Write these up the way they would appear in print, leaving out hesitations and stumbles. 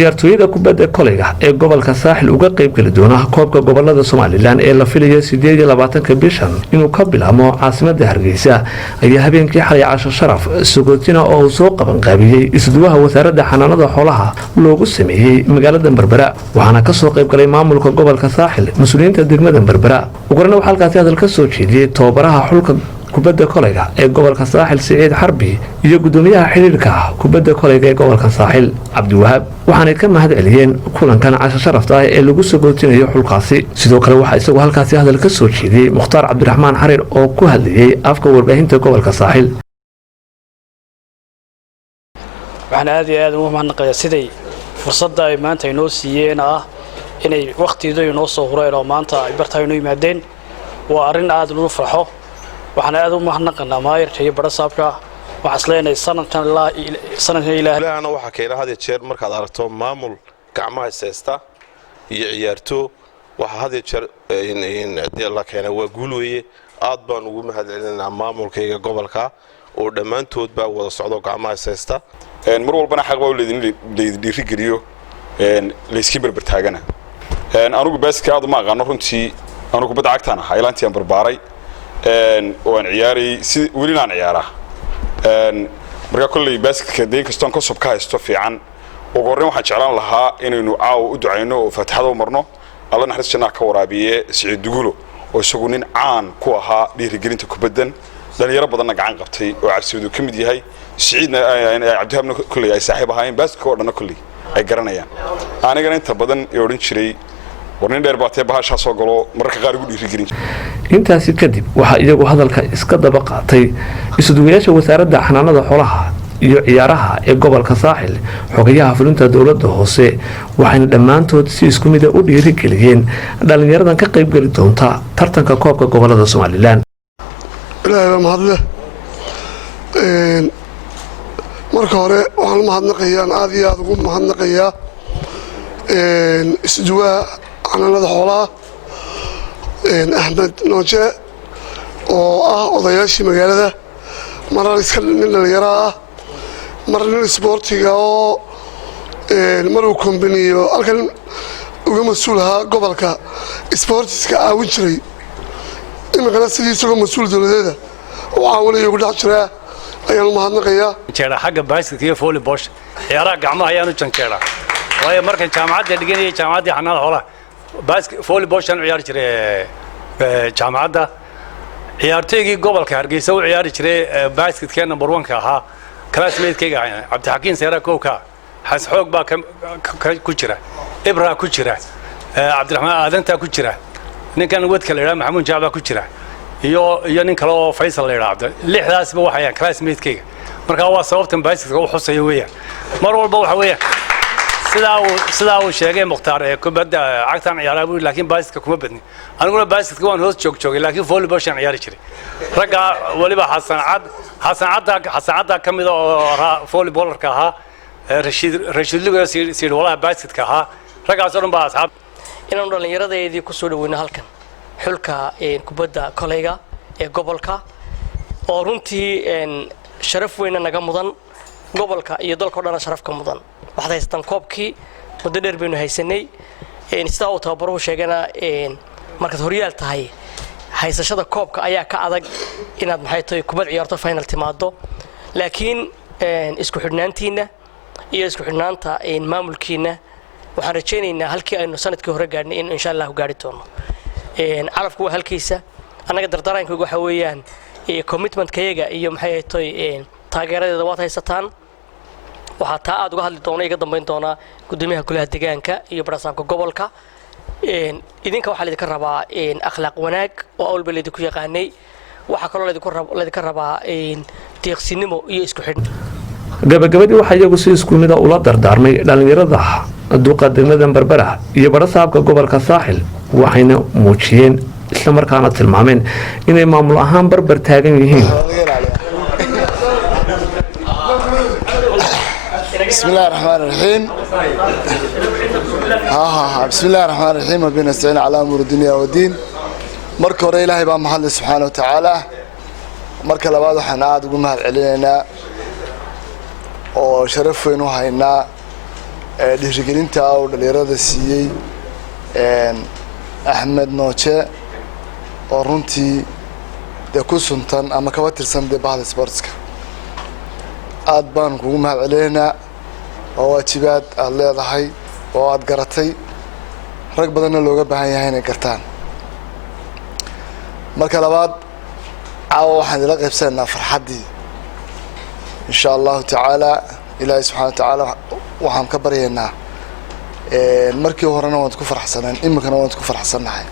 ciyaartooyada kubadda kolayga ee gobolka saaxil uga qayb gali doona koobka gobolada Soomaaliland ee la filayo 28 bishan inuu ka bilaabo caasimadda Hargeysa ayaa habeenkii xalay casho sharaf Sugootina oo soo qaban qaabiyay isduwaha wasaaradda xanaanada xoolaha loogu sameeyay magaalada Berbera waxaana ka soo qayb galay maamulka gobolka saaxil mas'uuliyiinta degmada Berbera ugu waxa halkaas hadal ka soo jeediyay tababaraha xulka kubadda kolayga ee gobolka saaxil Saciid Xarbi iyo gudoomiyaha xiriirka kubadda kolayga ee gobolka saaxil Cabdiwahaab waxaanay ka mahad celiyeen kulankan casho sharafta ah ee lagu sagootinayo xulkaasi sidoo kale waxa isagu halkaas hadal ka soo jeediyay Mukhtaar Cabdiraxmaan Xariir oo ku hadlayay afka warbaahinta gobolka saaxil waxaan aad iyo aad ugu mahadnaqayaa siday fursadda ay maanta inoo siiyeen inay waqtigeedu inoo soo hureen oo maanta ay bartaay inoo yimaadeen waa arrin aad loo farxo waxaan aad u mahadnaqaynaa maayirka iyo barasaabka waxa isleenay sanadkan ilaahana waxa keenay had jeer markaad aragto maamul gacmaha haysta iyo ciyaarto waxa had jeer in la keenay waa guul weeye aad baan ugu mahad celinaynaa maamulkayga gobolka oo dhamaantood baa wada socdo gacmaha haysta mar walbana xaq waa leedin geliyo la iska barbar taagana anigu baaska aad ma aqaan runtii anigu kubadda cagtaan ahaa ilaantii aan barbaaray waan ciyaari si welinaan ciyaara marka kulli baaska deyn kastoon ka sobka haysto fiican ugu horreyn waxaan jeclaan lahaa inaynu caaw u ducayno oo faatixada u marno alla naxariis jannaha ka waraabiye Saciid Dugulo oo isagu nin caan ku ahaa dhiirigelinta kubaddan dhalinyaro badanna gacan qabtay oo cabsidu ka mid yahay Saciidna Cabdiwahaabna kulli ay saaxiib ahaayeen baaska oo dhan kulli ay garanayaan anigana inta badan ee oran jiray warnin dheer baatay bahasha soo galo marka qaar ugu dhiirigelin intaasi kadib waxa iyagu hadalka iska daba qaatay isduwayaasha wasaaradda xanaanada xoolaha iyo ciyaaraha ee gobolka saaxil xogayaha fulinta dawladda hoose waxayna dhamaantood si isku mid ah u dhiirigeliyeen dhalinyaradan ka qayb gali doonta tartanka koobka gobolada Soomaaliland ilaahay mahadle marka hore waxaan mahadnaqayaa aad iyo aad ugu mahadnaqayaa isduwaha xanaanada xoolaha Ahmed Nooje oo odayaashii magaalada marar iska nin dhalinyaro mar nin sportiga oo maruu kombiniyo halkan uga mas'uulaha gobolka sportiska caawin jiray imikana sidii isagoo mas'uul dawladeeda oo caawinayo ugu dhex jira ayaan mahadnaqayaa jeera xagga basketball iyo volleyball ciyaaraha gacmaha ayaan u janjeeraa waayo markan jaamacadda dhiganayay jaamacadda xanaanada xoolaha volleyball shan ciyaar jiray jaamacadda ciyaartoygii gobolka Hargeysa u ciyaari jiray basketball number 1 ka ahaa classmate-kayga Cabdixakiin Seera Kowka xas xoog baa ku jira Ibra ku jira Cabdiraxmaan Aadanta ku jira ninkan wadka la yiraahdo Maxamuud Jaaba ku jira iyo nin kale oo Faysal la yiraahdo lixdaasba waxayaan classmate-kayga marka waa sababtan basketball u xusayo weeyaan mar walba waxa weeyaan sida uu sheegay Mukhtaar ee kubadda cagtan ciyaaraha laakiin baaskitka kuma badni aniguna baaskitka waan hoos joogay laakiin volleyball shan ciyaari jiray raga waliba xasan kamid oo volleyballerka ahaa Rashid Lugo siid walaha baaskitka ahaa ragaas oo dhan baa asxaab inaan dhalinyaradeedii ku soo dhaweeyno halkan xulka kubadda kolayga ee gobolka oo runtii sharaf weyn naga mudan gobolka iyo dalka oo dhan sharaf ka mudan waxay haystaan koobkii muddo dheer baynu haysanay sida uu tababaruhu sheegana markaad horyaal tahay haysashada koobka ayaa ka adag inaad maxay tahay kubad ciyaarto final timaado laakiin isku xidhnaantiina iyo isku xidhnaanta maamulkiina waxaan rajaynaynaa halkii aynu sanadkii hore gaadhnay in insha Allah gaari doono calafku waa halkiisa anaga dardarankaygu waxa weeyaan commitment-kayaga iyo maxay tahay taageeradeeda waad haysataan waxa taa aad uga hadli doona iga dambeyn doona gudoomiyaha golaha deegaanka iyo barasaabka gobolka idinka waxa la idinka rabaa akhlaaq wanaag oo awalba la idinku yaqaanay waxa kale oo la idinka rabaa deeqsinimo iyo isku xidhn gabagabadii waxa iyagu si isku mid ah ula dardaarmay dhalinyarada duqa degmada Berbera iyo barasaabka gobolka saaxil waxayna muujiyeen isla markaana tilmaameen inay maamul ahaan barbar taagan yihiin بسم الله الرحمن الرحيم بسم الله الرحمن الرحيم وبنا نستعين على امور الدنيا والدين marka hore ilaahay baa mahad subhanahu wa ta'ala marka labaad waxaan aad ugu mahad celinaynaa oo sharaf weyn u haynaa dhiirigelinta oo dhalinyarada siiyey Axmed Nooche oo runtii de ku suntan ama kaba tirsan de bahda sportska aad baan kugu mahadceleynaa oo waajibaad aad leedahay oo aad garatay rag badanna looga baahan yahay inay gartaan marka labaad caawa waxaan ila qaybsanaynaa farxaddii insha allahu tacaala ilaahay subxaana wa tacaala waxaan ka baryaynaa markii horena waan ku faraxsanaan iminkana waan ku faraxsannahay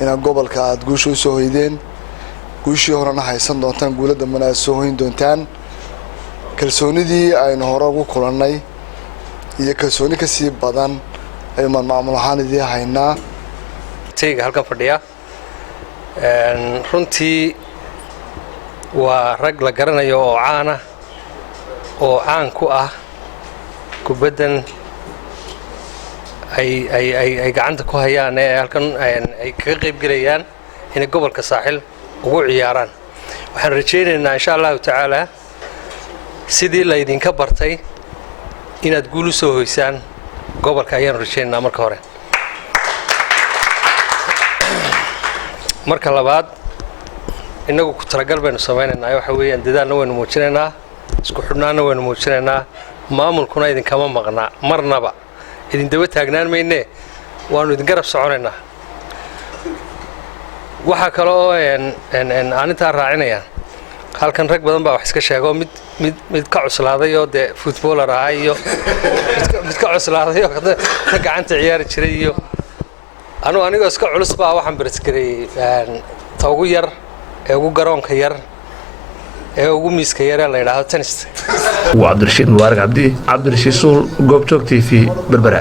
inaad gobolka aad guusha u soo hoydeen guushii horena haysan doontaan guulo dambena aad soo hoyn doontaan kalsoonidii aynu hore ugu kulannay iyo kalsooni ka sii badan ayuumaan maamul ahaan idii haynaa tayga halkan fadhiya runtii waa rag la garanayo oo caana oo caan ku ah kubaddan ay gacanta ku hayaan ee halkan ay kaga qayb gelayaan inay gobolka saaxil ugu ciyaaraan waxaan rajaynaynaa insha allahu tacaala sidii la idinka bartay inaad guul u soo hoysaan gobolka ayaan rajaynaynaa marka hore marka labaad innagu ku talagal baynu samaynaynaa waxa weeyaan dadaalna waynu muujinaynaa isku xidhnaana waynu muujinaynaa maamulkuna idinkama maqnaa marnaba idin daba taagnaan mayne waanu idin garab soconaynaa waxaa kale oo aan intaa raacinaya halkan rag badan baa wax iska sheego mid ka cuslaaday oo dee footballer ahaa iyo mid ka cuslaaday oo gacanta ciyaari jiray iyo anigoo iska culus baa waxaan barisgareeyey ta ugu yar ee ugu garoonka yar ee ugu miiska yar ee la yidhaahdo tennis waa cabdirashiid mubaarak cabdi cabdirashiid suul goobjoog TV berbera